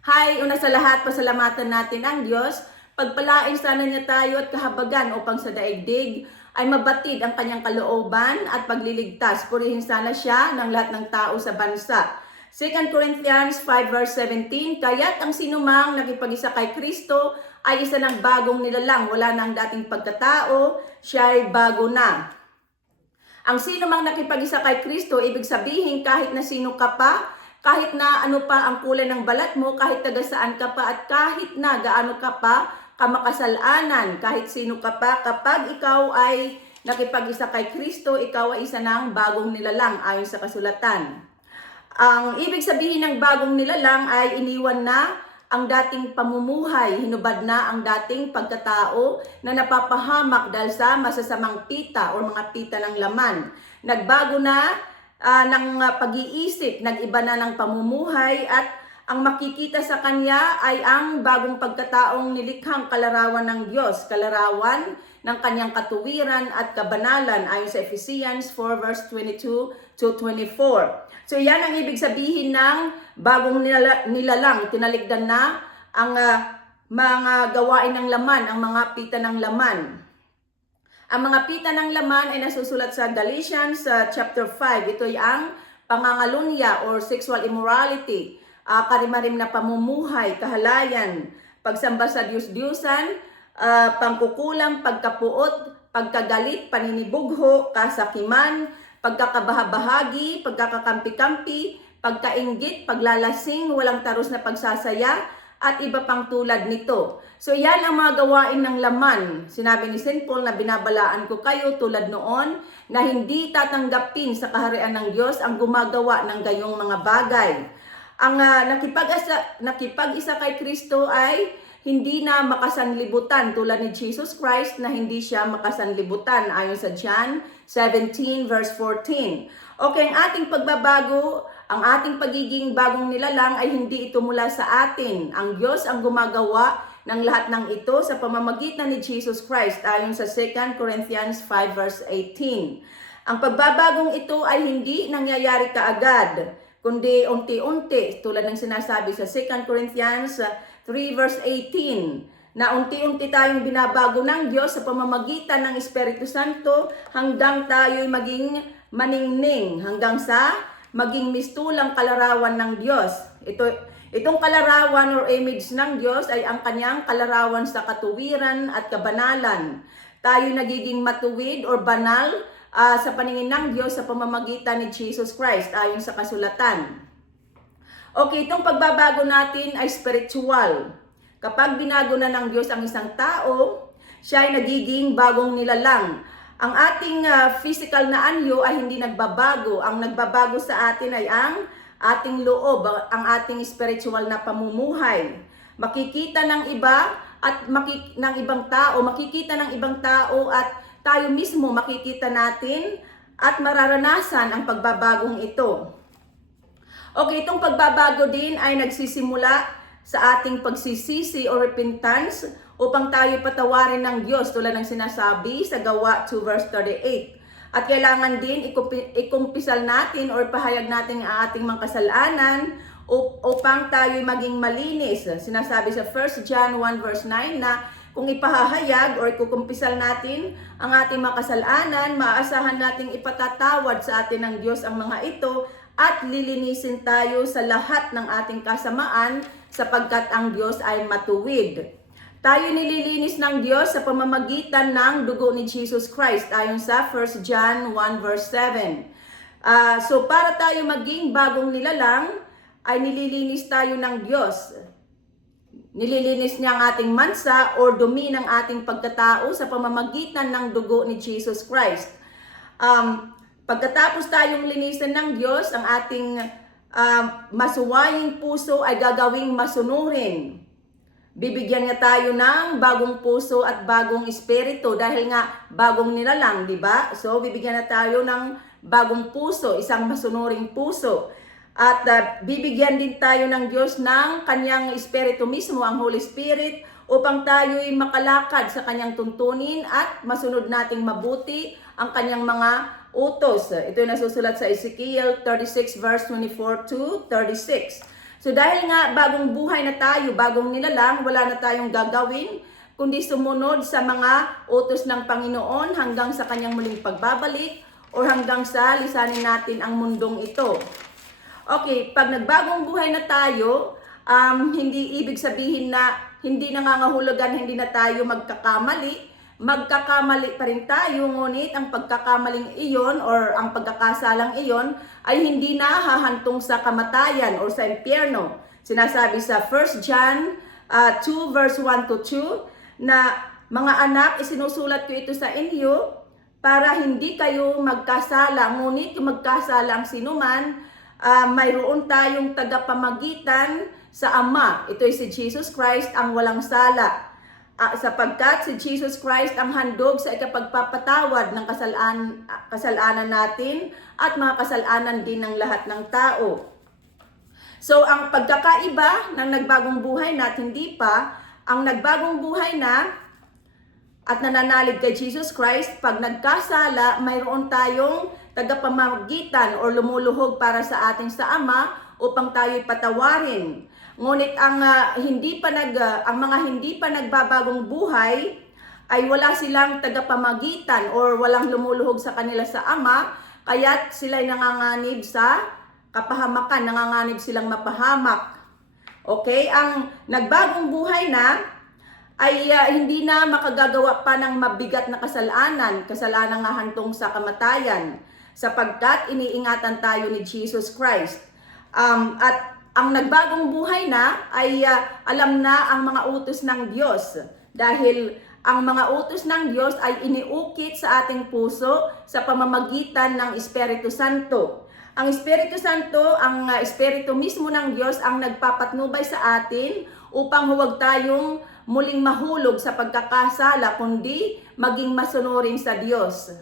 Hi, una sa lahat, pasalamatan natin ang Diyos. Pagpalain sana niya tayo at kahabagan upang sa daigdig ay mabatid ang kanyang kalooban at pagliligtas. Purihin sana siya ng lahat ng tao sa bansa. 2 Corinthians 5 verse 17, kaya't ang sinumang nakipag-isa kay Kristo ay isa ng bagong nilalang. Wala na ang dating pagkatao, siya ay bago na. Ang sino mang nakipag-isa kay Kristo, ibig sabihin kahit na sino ka pa, kahit na ano pa ang kulay ng balat mo, kahit taga saan ka pa, at kahit na gaano ka pa kamakasalanan, kahit sino ka pa, kapag ikaw ay nakipag-isa kay Kristo, ikaw ay isa ng bagong nilalang ayon sa kasulatan. Ang ibig sabihin ng bagong nilalang ay iniwan na ang dating pamumuhay, hinubad na ang dating pagkatao na napapahamak dahil sa masasamang pita o mga pita ng laman. Nagbago na ng pag-iisip, nag-iba na ng pamumuhay at ang makikita sa kanya ay ang bagong pagkataong nilikhang kalarawan ng Diyos, kalarawan ng kanyang katuwiran at kabanalan ayon sa Ephesians 4 verse 22 to 24. So yan ang ibig sabihin ng bagong nilalang, tinaligdan na ang mga gawain ng laman, ang mga pita ng laman. Ang mga pita ng laman ay nasusulat sa Galatians chapter 5. Ito ay ang pangangalunya or sexual immorality, karimarim na pamumuhay, kahalayan, pagsamba sa Diyos-Diyusan, pangkukulang, pagkapuot, pagkagalit, paninibugho, kasakiman, pagkakabahabahagi, pagkakakampi-kampi, pagkainggit, paglalasing, walang tarus na pagsasaya, at iba pang tulad nito. So yan ang mga gawain ng laman. Sinabi ni St. Paul na binabalaan ko kayo tulad noon na hindi tatanggapin sa kaharian ng Diyos ang gumagawa ng gayong mga bagay. Ang nakipag-isa kay Kristo ay hindi na makasanlibutan tulad ni Jesus Christ na hindi siya makasanlibutan ayon sa John 17 verse 14. Okay, ang ating pagbabago, ang ating pagiging bagong nilalang ay hindi ito mula sa atin. Ang Diyos ang gumagawa ng lahat ng ito sa pamamagitan ni Jesus Christ ayon sa 2 Corinthians 5 verse 18. Ang pagbabagong ito ay hindi nangyayari kaagad, kundi unti-unti tulad ng sinasabi sa 2 Corinthians 3 verse 18 na unti-unti tayong binabago ng Diyos sa pamamagitan ng Espiritu Santo hanggang tayo'y maging maningning, hanggang sa maging mistulang kalarawan ng Diyos. Itong kalarawan or image ng Diyos ay ang kanyang kalarawan sa katuwiran at kabanalan. Tayo nagiging matuwid or banal sa paningin ng Diyos sa pamamagitan ni Jesus Christ ayon sa kasulatan. Okay, itong pagbabago natin ay spiritual. Kapag binago na ng Diyos ang isang tao, siya ay nagiging bagong nilalang. Ang ating physical na anyo ay hindi nagbabago. Ang nagbabago sa atin ay ang ating loob, ang ating spiritual na pamumuhay. Makikita ng iba at ng ibang tao, makikita ng ibang tao at tayo mismo makikita natin at mararanasan ang pagbabagong ito. Okay, itong pagbabago din ay nagsisimula sa ating pagsisisi o repentance upang tayo patawarin ng Diyos tulad ng sinasabi sa Gawa 2 verse 38. At kailangan din ikumpisal natin o pahayag natin ang ating mga kasalanan upang tayo maging malinis. Sinasabi sa 1 John 1 verse 9 na kung ipahahayag o ikukumpisal natin ang ating mga kasalanan, maaasahan nating ipatatawad sa atin ng Diyos ang mga ito at lilinisin tayo sa lahat ng ating kasamaan sapagkat ang Diyos ay matuwid. Tayo nililinis ng Diyos sa pamamagitan ng dugo ni Jesus Christ ayon sa 1 John 1 verse 7. So para tayo maging bagong nilalang, ay nililinis tayo ng Diyos. Nililinis niya ang ating mansa o dumi ng ating pagkatao sa pamamagitan ng dugo ni Jesus Christ. Pagkatapos tayong linisan ng Diyos, ang ating masuwaying puso ay gagawing masunurin. Bibigyan niya tayo ng bagong puso at bagong espiritu dahil nga bagong nilalang, di ba? So, bibigyan na tayo ng bagong puso, isang masunuring puso. At bibigyan din tayo ng Diyos ng kanyang espiritu mismo, ang Holy Spirit, upang tayo'y makalakad sa kanyang tuntunin at masunod nating mabuti ang kanyang mga utos. Ito ay nasusulat sa Ezekiel 36 verse 24 to 36. So dahil nga bagong buhay na tayo, bagong nilalang, wala na tayong gagawin, kundi sumunod sa mga utos ng Panginoon hanggang sa kanyang muling pagbabalik o hanggang sa lisanin natin ang mundong ito. Okay, pag nagbagong buhay na tayo, hindi ibig sabihin na hindi nangangahulugan, hindi na tayo magkakamali. Magkakamali pa rin tayo, ngunit ang pagkakamaling iyon or ang pagkakasalang iyon ay hindi na hahantong sa kamatayan o sa impyerno. Sinasabi sa 1 John 2 verse 1 to 2 na mga anak, isinusulat ko ito sa inyo para hindi kayo magkasala. Ngunit kung magkasala ang sinuman, mayroon tayong tagapamagitan sa Ama. Ito ay si Jesus Christ ang walang sala. Sapagkat si Jesus Christ ang handog sa ikapagpapatawad ng kasalanan natin at mga kasalanan din ng lahat ng tao. So ang pagkakaiba ng nagbagong buhay na at hindi pa, ang nagbagong buhay na at nananalig kay Jesus Christ, pag nagkasala, mayroon tayong tagapamagitan o lumuluhog para sa ating sa Ama upang tayo'y patawarin. Ngunit ang mga hindi pa nagbabagong buhay ay wala silang tagapamagitan or walang lumuluhog sa kanila sa Ama, kaya't sila'y nanganganib sa kapahamakan, nanganganib silang mapahamak. Okay, ang nagbagong buhay na ay hindi na makagagawa pa ng mabigat na kasalanang hantong sa kamatayan, sapagkat iniingatan tayo ni Jesus Christ. At ang nagbagong buhay na ay alam na ang mga utos ng Diyos, dahil ang mga utos ng Diyos ay iniukit sa ating puso sa pamamagitan ng Espiritu Santo. Ang Espiritu Santo, ang Espiritu mismo ng Diyos ang nagpapatnubay sa atin upang huwag tayong muling mahulog sa pagkakasala, kundi maging masunurin sa Diyos.